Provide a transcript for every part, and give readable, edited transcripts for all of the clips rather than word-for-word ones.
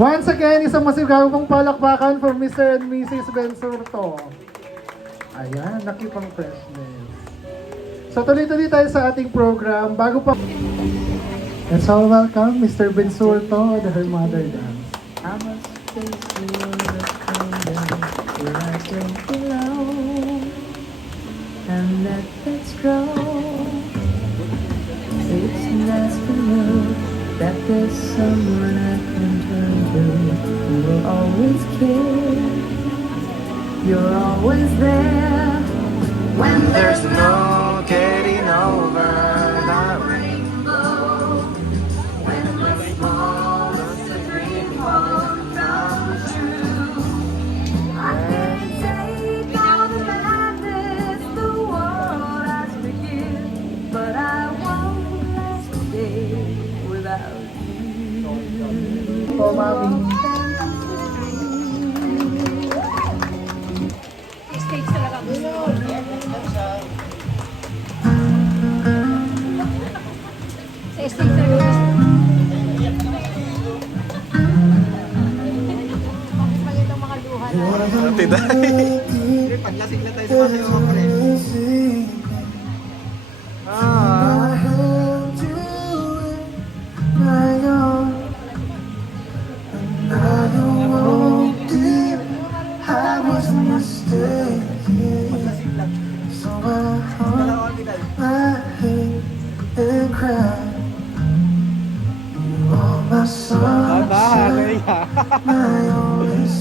Once again, isang masigawang palakpakan for Mr. and Mrs. Bensurto. Ayan, nakipang freshness. So tuloy-tuloy tayo sa ating program. Bago pa... And so welcome, Mr. Bensurto, the her mother dance. I must face the world of condemn, where I don't belong, and let that grow. It's nice to know that there's someone I can turn to who will always care. You're always there when there's no getting over the rainbow. When the smallest dream won't come true. I can take all the madness the world has to give, but I won't last a day without you. Oh, Mami. Stage talaga gusto ko. Sa stage talaga gusto ko. Malit ang mga luha na. Ate dahil. Paglasing na tayo sa mga mga pre.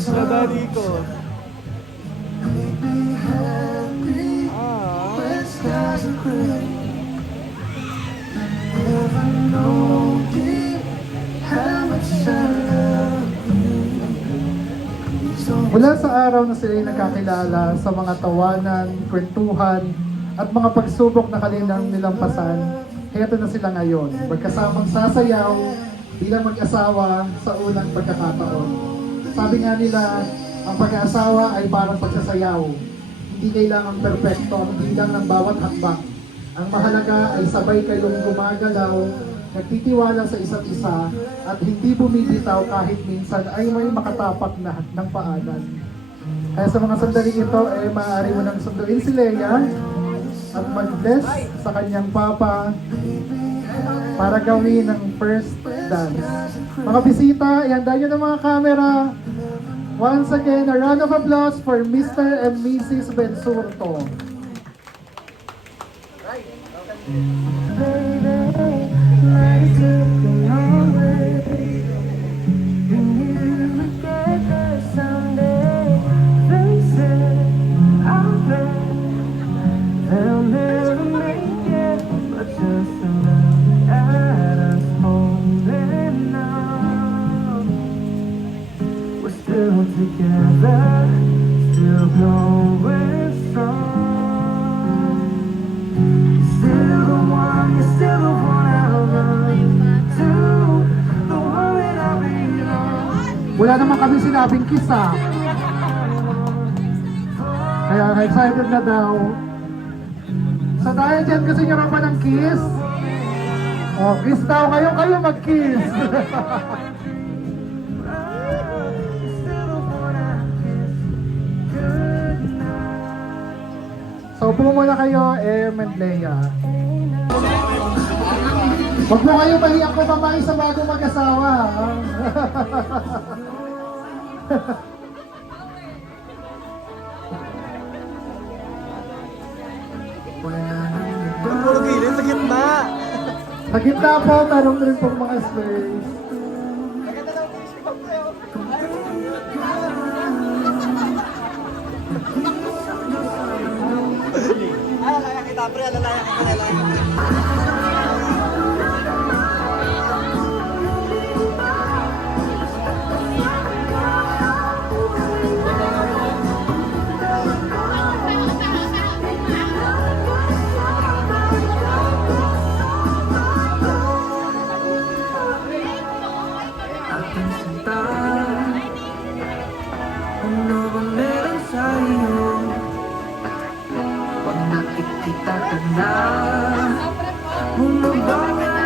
Nadali ko. Mula sa araw na sila ay nagkakilala sa mga tawanan, kwentuhan, at mga pagsubok na kanilang nilampasan, heto na sila ngayon, magkasamang sasayaw bilang mag-asawa sa unang pagkakataon. Sabi nga nila, ang pag-aasawa ay parang pagsasayaw. Hindi kailangan perpekto ang bilang ng bawat hakbang. Ang mahalaga ay sabay kayong gumagalaw, nagtitiwala sa isa't isa, at hindi bumibitaw kahit minsan ay may makatapak na ng paanan. Kaya sa mga sandaling ito, maaari mo nang sunduin si Leia at mag-bless sa kanyang papa para gawin ng first dance. Mga bisita, ihanda nyo ng mga camera. Once again, a round of applause for Mr. and Mrs. Bensurto. Together, still going strong. Still the one, you're still the one I love. To the one that I belong. Wala naman kami sinabing kiss ah. Kaya excited na daw. So dahil dyan kasi nyo pa ng kiss. Oh, kiss daw kayo, kayo mag-kiss. So, upo muna kayo, and Leia. Huwag mo kayo mahiyang kumamay sa bagong mag-asawa. Puro gilid sa gitna. Sa gitna po, meron rin pong mga space. Alalaya kita pre, alalaya kita, alalaya kita. Ano ba meron sa'yo? Pag nakikita ka na, bumabawal.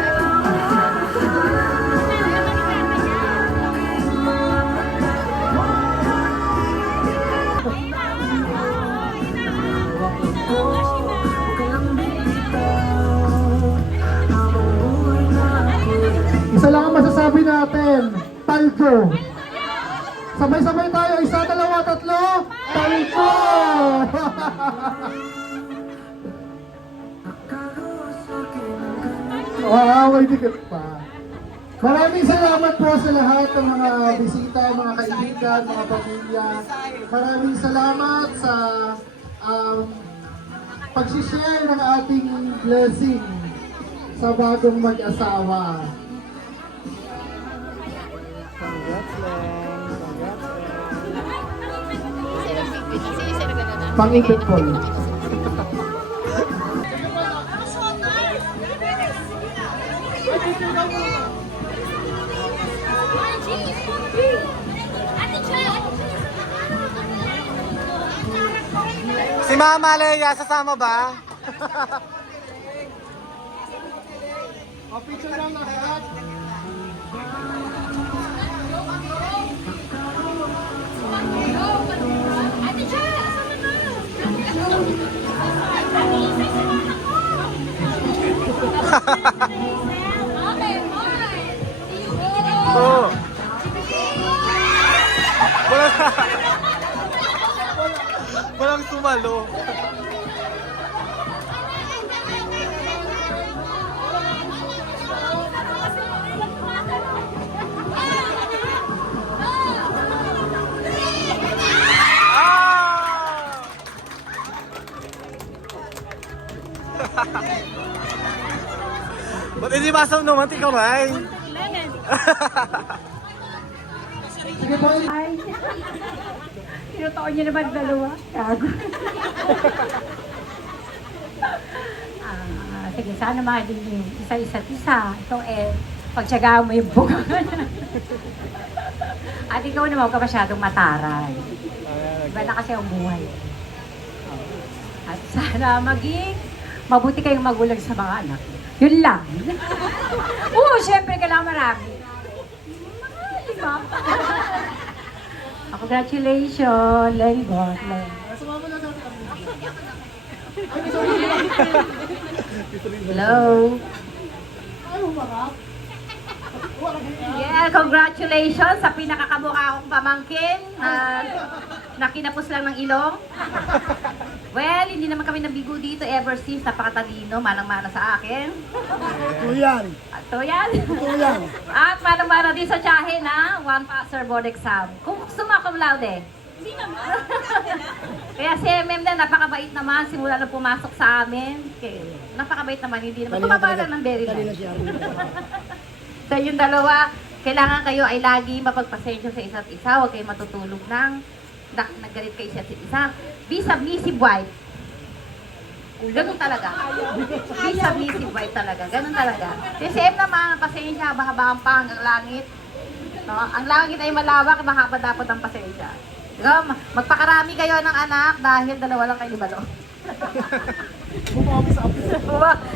Talgo. Sabay-sabay tayo. Isa, dalawa, tatlo. Talgo! Wow, may dikit pa. Maraming salamat po sa lahat ng mga bisita, mga kaibigan, mga pamilya. Maraming salamat sa pag-share ng ating blessing sa bagong mag-asawa. Congrats, Leng. Congrats, Leng. Isa na gano'n. Pang-ibig po. Si Mama Leia, sasama ba? O, picture lang lahat. Oo. Walang sumalo. Ba't hindi masam naman, ikaw ay? Sige po. Ay, tinutoon niyo naman dalawa. Gago. Sige, sana mahalin niyo yung isa-isa't isa. Ito pagtsagaan mo yung buka. At ikaw naman, huwag ka masyadong mataray. Iba na kasi ang buhay. At sana maging mabuti kayong magulang sa mga anak. Yun lang. Oo, syempre kailangan marami. Diba? Congratulations, Lengot. Hello. Yeah, congratulations sa pinakakamukha kong pamangkin na kinapos lang ng ilong. Well, hindi naman kami nabigo dito ever since. Napakatalino, manang-mana sa akin. Tuyan. Ito yan. Tuyan. At manang-mana din sa tiyahin, ha? One passer board exam. Kung cum laude. Kaya si MM na napakabait naman. Simula na pumasok sa amin. Okay. Napakabait naman. Hindi naman. Tumaba lang ng very nice. So yung dalawa, kailangan kayo ay lagi mapagpasensya sa isa't isa. Huwag kayong matutulog ng naggalit kayo sa isa't isa. Be submissive wife. Ganun talaga. Be submissive wife talaga. Ganun talaga. Si SM naman, pasensya, haba-habaan pa hanggang langit. No? Ang langit ay malawak, mahaba dapat ang pasensya. Diba? Magpakarami kayo ng anak dahil dalawa lang kayo ni Balo.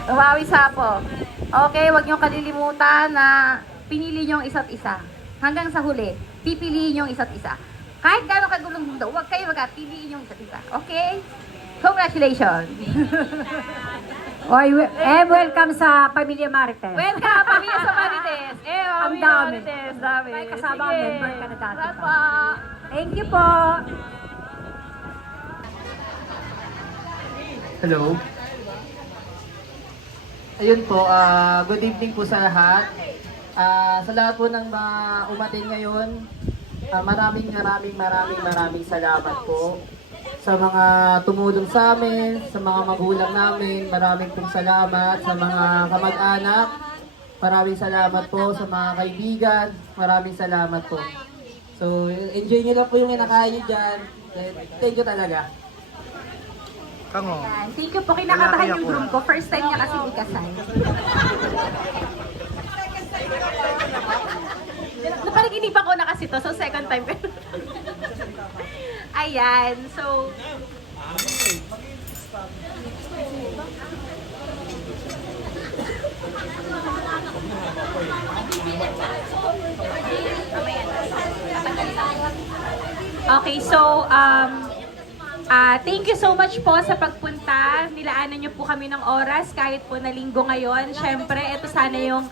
Umawi sa apo. Okay, huwag niyong kalilimutan na pinili niyo ang isa't isa. Hanggang sa huli, pipiliin niyo ang isa't isa. Kahit gano'ng kagulong mundo, huwag kayo piliin yung isa't isa. Okay? Congratulations! Oy, welcome sa Pamilya Marites. Welcome, pamilya sa Marites! Ang dami. Marites, dami. May kasama ang member ka na dati Salamat pa. po. Thank you po. Hello. Ayun po, good evening po sa lahat. Sa lahat po ng mga umating ngayon, maraming salamat po. Sa mga tumulong sa amin, sa mga magulang namin, maraming pong salamat. Sa mga kamag-anak, maraming salamat po. Sa mga kaibigan, maraming salamat po. So, enjoy nyo lang po yung kinakain nyo dyan. Thank you talaga. Kango. Yan. Thank you po. Kinakabahan yung groom ko. First time niya kasi ikasal. Napariginipan ko na kasi to. So, second time. Ayan. So, okay, so, thank you so much po sa pagpunta. Nilaanan niyo po kami ng oras kahit po na linggo ngayon. Siyempre, ito sana yung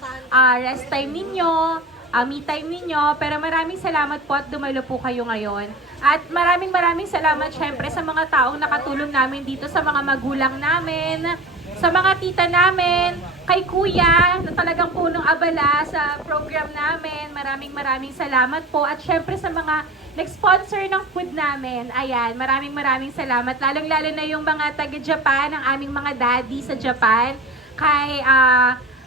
rest time ninyo. me time ninyo. Pero maraming salamat po at dumalo po kayo ngayon. At maraming salamat syempre sa mga taong nakatulong namin dito, sa mga magulang namin, sa mga tita namin, kay kuya na talagang punong abala sa program namin. Maraming salamat po. At syempre sa mga nag-sponsor ng food namin. Ayan, maraming salamat. Lalong-lalo na yung mga taga-Japan, ang aming mga daddy sa Japan.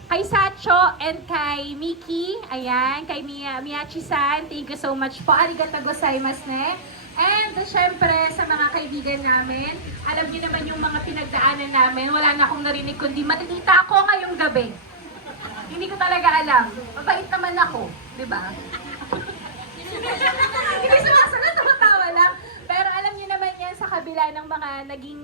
Kay Sacho and kay Miki, ayan, kay Miyachi-san, thank you so much po. Arigatou gozaimasu ne. And syempre sa mga kaibigan namin, alam niyo naman yung mga pinagdaanan namin, wala na akong narinig kundi matitita ako ngayong gabi. Hindi ko talaga alam. Mabait naman ako, di ba? Hindi sumasagot, tumatawa lang. Pero alam niyo naman yan sa kabila ng mga naging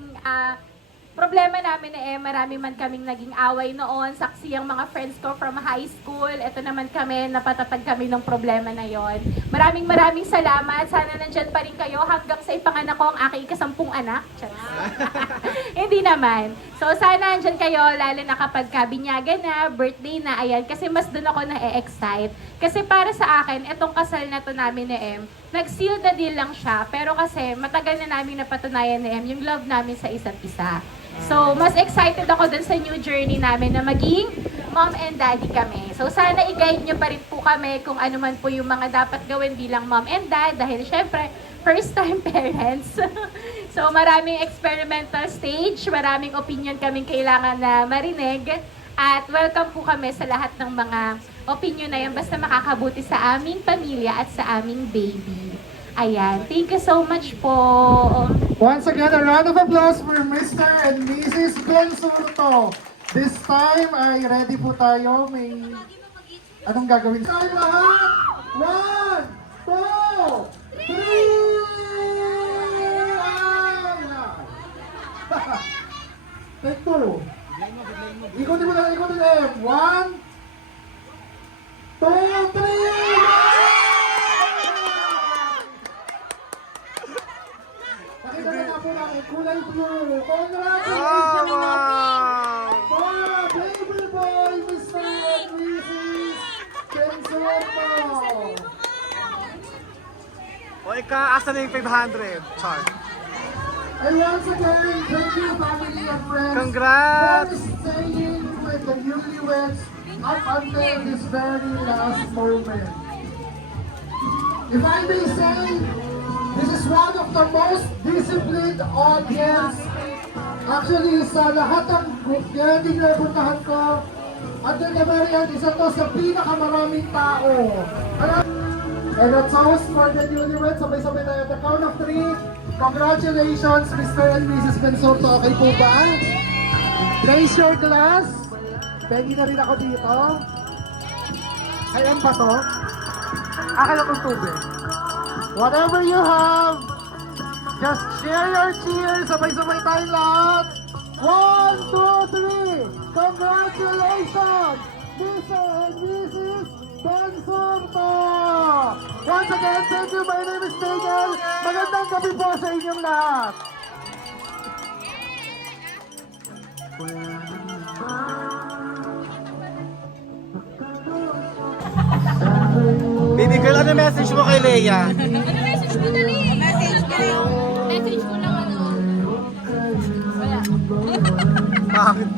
problema namin marami man kaming naging away noon. Saksi ang mga friends ko from high school. Ito naman kami, napatatag kami ng problema na yon. Maraming salamat. Sana nandyan pa rin kayo hanggang sa ipanganak ko ang aking ikasampung anak. Hindi naman. So sana nandyan kayo, lalo na kapag kabinyagan na, birthday na, ayan. Kasi mas doon ako na-excite. Kasi para sa akin, itong kasal na to namin ni nag-seal the deal lang siya. Pero kasi matagal na namin napatunayan ni yung love namin sa isa't isa. So, mas excited ako dun sa new journey namin na maging mom and daddy kami. So, sana i-guide nyo pa rin po kami kung ano man po yung mga dapat gawin bilang mom and dad. Dahil syempre, first-time parents. So, maraming experimental stage. Maraming opinion kaming kailangan na marinig. At welcome po kami sa lahat ng mga opinion na yan. Basta makakabuti sa aming pamilya at sa aming baby. Ayan. Thank you so much po. Once again, a round of applause for Mr. and Mrs. Consulto. This time ay ready po tayo. May anong gagawin? Tayo lahat! 1, 2, 3! Take 2. Ikutin mo lang, ikutin na. 1, 2, 3! Nakita na nga po namin, kulay blue. Congratulations! For baby boy, Mr. and Mrs. Consulto. O ika, asa na yung 500? Char. And once again, thank you family and friends Congrats! for staying with the newlyweds up until this very last moment. If I may say, this is one of the most disciplined audience. Actually, sa lahat ng wedding na puntahan ko, until the very end, isa to sa pinakamaraming tao. And a toast for the newlyweds. Sabay-sabay tayo at the count of 3. Congratulations, Mr. and Mrs. Consulto. Okay po ba? Raise your glass. Pengi na rin ako dito. Ayan pa to. Akala kong tubig. Whatever you have, just share your cheers. Sabay-sabay tayong lahat. 1, 2, 3. Congratulations, Mr. and Mrs. Consulto. Once again, thank you. My name is Daniel. Magandang gabi po sa inyong lahat. Baby girl, ano message mo kay Leia? Message ko lang Wala. Bakit?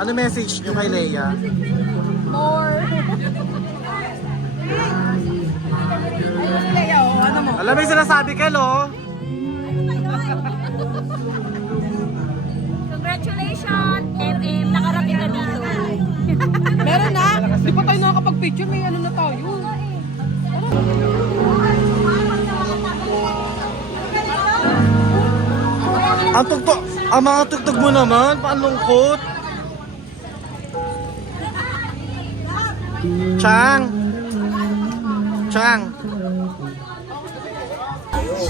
Ano message nyo kay Leia? More. Alam mo yung sinasabi kay Lo? Congratulations, MM. Nakarating na dito. Meron na! Di pa tayo nakakapag-picture, may ano na tayo. Ang mga tugtog mo naman, paanlungkot. Chang!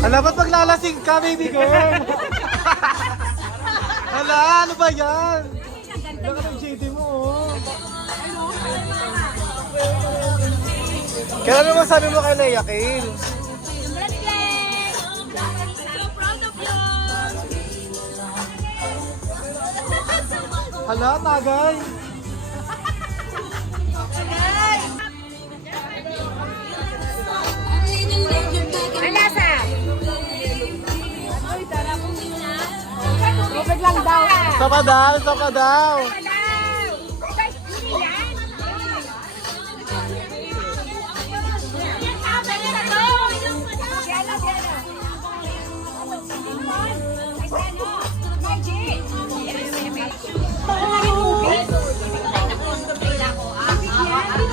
Hala, ba't maglalasing ka, baby girl? Hala, ano ba yan? Baka ng JD mo, oh. Kailan naman sabi mo kay Leia, Kale? Hala, tagay. lang daw. Isa pa daw, isa pa daw.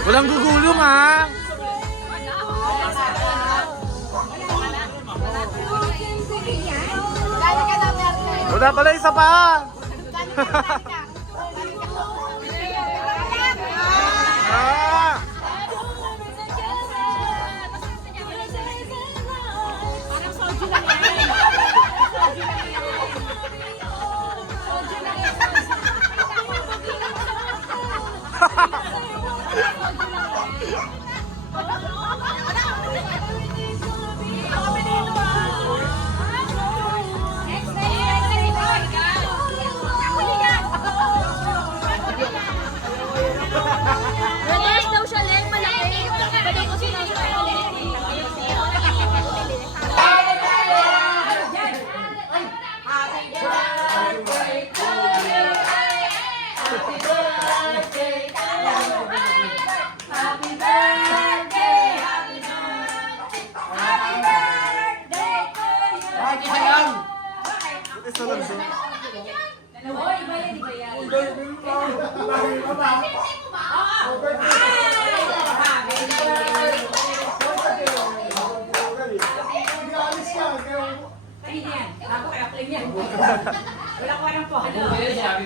Walang gugulong ha. Wala pala, isa pa. Ah!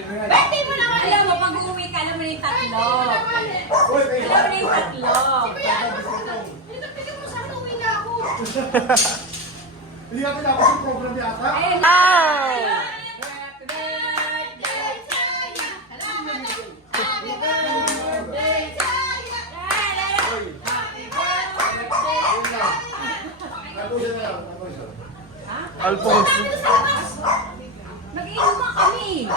Birthday mo naman! Alam mo, pag uuwi ka, alam mo na yung tatlo. Alam mo na yung tatlo. Hindi natin ako sa program yata. Alfonso. Nag-iinom kami.